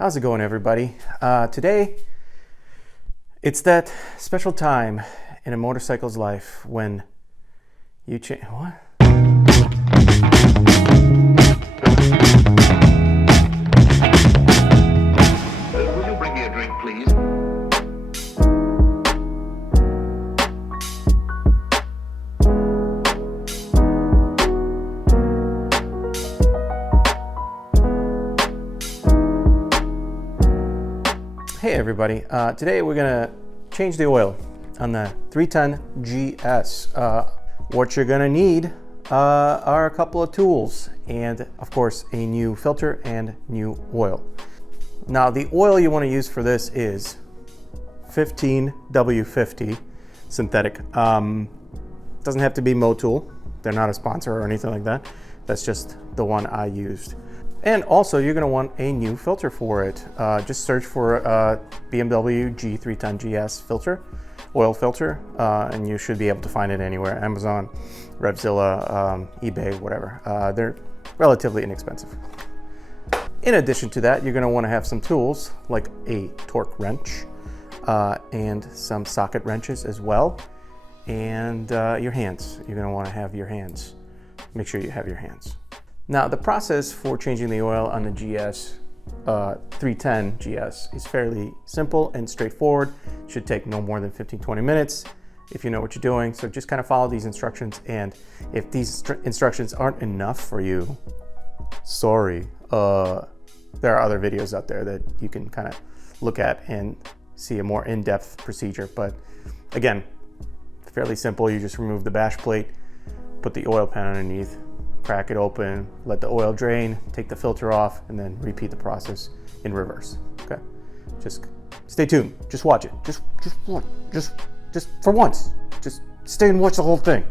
How's it going, everybody? Today, it's that special time in a motorcycle's life when you change. What? Will you bring me a drink, please? Hey, everybody. Today, we're going to change the oil on the 310GS. What you're going to need are a couple of tools and, of course, a new filter and new oil. Now, the oil you want to use for this is 15W50 synthetic. Doesn't have to be Motul. They're not a sponsor or anything like that. That's just the one I used. And also, you're going to want a new filter for it. Just search for BMW G310GS filter, oil filter, and you should be able to find it anywhere. Amazon, Revzilla, eBay, whatever. They're relatively inexpensive. In addition to that, you're going to want to have some tools like a torque wrench and some socket wrenches as well. And your hands. You're going to want to have your hands. Make sure you have your hands. Now, the process for changing the oil on the GS 310 GS is fairly simple and straightforward. It should take no more than 15-20 minutes if you know what you're doing. So just kind of follow these instructions, and if these instructions aren't enough for you, sorry. There are other videos out there that you can kind of look at and see a more in-depth procedure. But again, fairly simple. You just remove the bash plate, put the oil pan underneath, crack it open, let the oil drain, take the filter off, and then repeat the process in reverse. Okay, just stay tuned. Just watch it. Just for once. Just stay and watch the whole thing.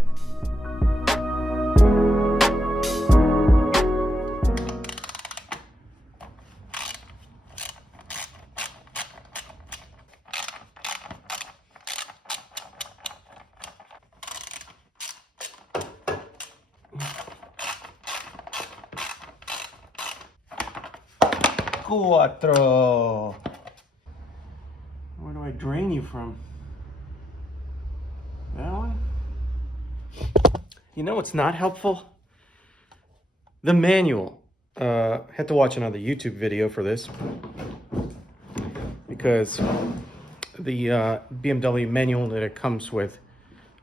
Cuatro. Where do I drain you from? That one? You know what's not helpful? The manual. Had to watch another YouTube video for this because the BMW manual that it comes with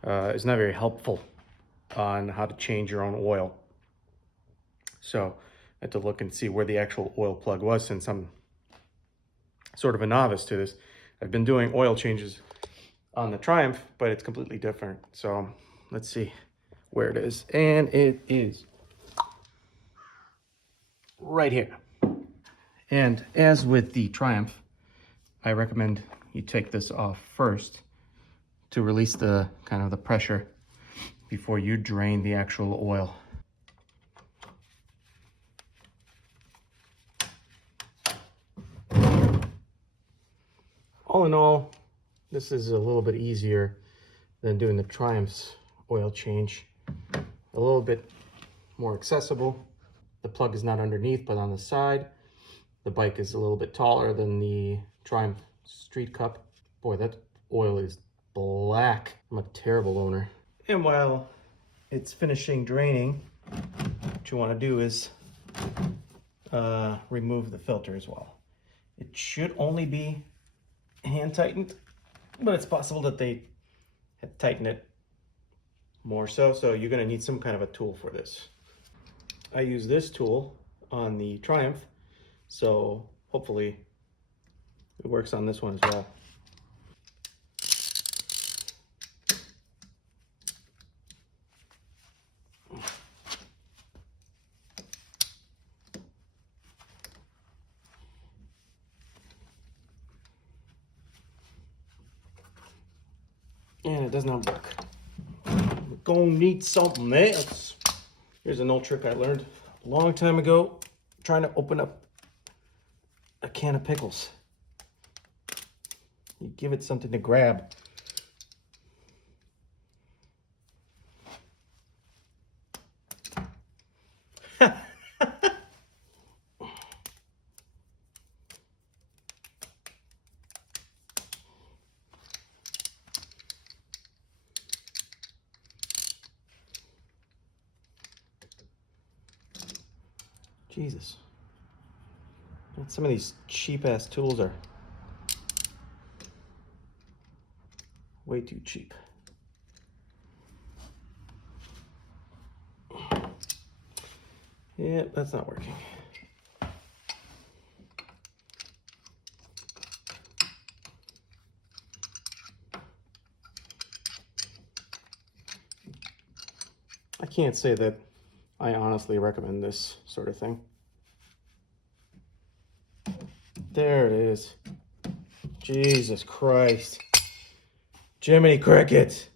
is not very helpful on how to change your own oil. So I had to look and see where the actual oil plug was, since I'm sort of a novice to this. I've been doing oil changes on the Triumph, but it's completely different. So let's see where it is. And it is right here. And as with the Triumph, I recommend you take this off first to release the kind of the pressure before you drain the actual oil. All in all, this is a little bit easier than doing the Triumph's oil change. A little bit more accessible. The plug is not underneath, but on the side. The bike is a little bit taller than the Triumph Street Cup. Boy, that oil is black. I'm a terrible owner. And while it's finishing draining, what you want to do is remove the filter as well. It should only be hand tightened, but it's possible that they had tightened it more so you're going to need some kind of a tool for this. I use this tool on the Triumph, so hopefully it works on this one as well. And it does not work. We're gonna need something else. Here's an old trick I learned a long time ago, trying to open up a can of pickles. You give it something to grab. Jesus. Some of these cheap-ass tools are way too cheap. Yeah, that's not working. I can't say that I honestly recommend this sort of thing. There it is. Jesus Christ. Jiminy Cricket.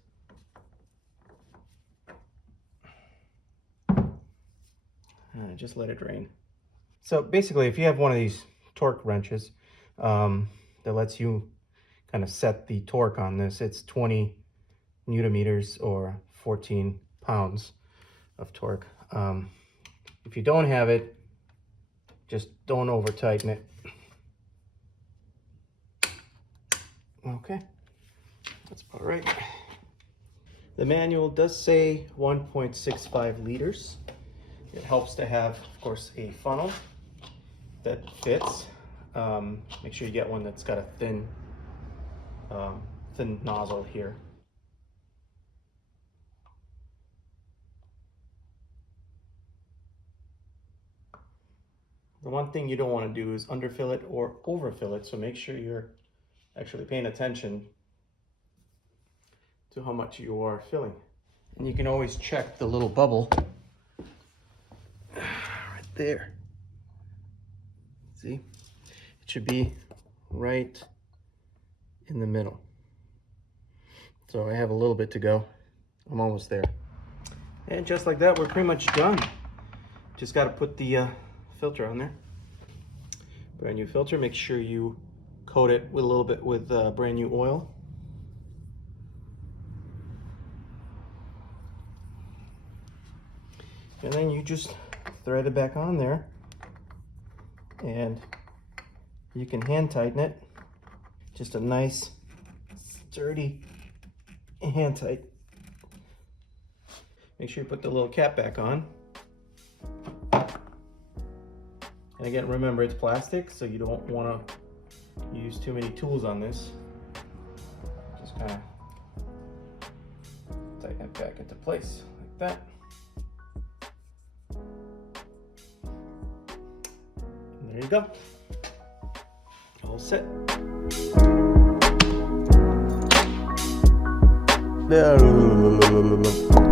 Just let it drain. So basically, if you have one of these torque wrenches that lets you kind of set the torque on this, it's 20 newton-meters or 14 pounds of torque. If you don't have it, just don't over tighten it. Okay, that's about right. The manual does say 1.65 liters. It helps to have, of course, a funnel that fits. Make sure you get one that's got a thin nozzle here. The one thing you don't want to do is underfill it or overfill it, so make sure you're actually paying attention to how much you are filling. And you can always check the little bubble right there. See? It should be right in the middle. So I have a little bit to go. I'm almost there. And just like that, we're pretty much done. Just got to put the filter on there. Brand new filter. Make sure you coat it with a little bit with brand new oil. And then you just thread it back on there, and you can hand tighten it. Just a nice, sturdy hand tight. Make sure you put the little cap back on. And again, remember it's plastic, so you don't want to use too many tools on this. Just kind of tighten it back into place like that. And there you go. All set. No.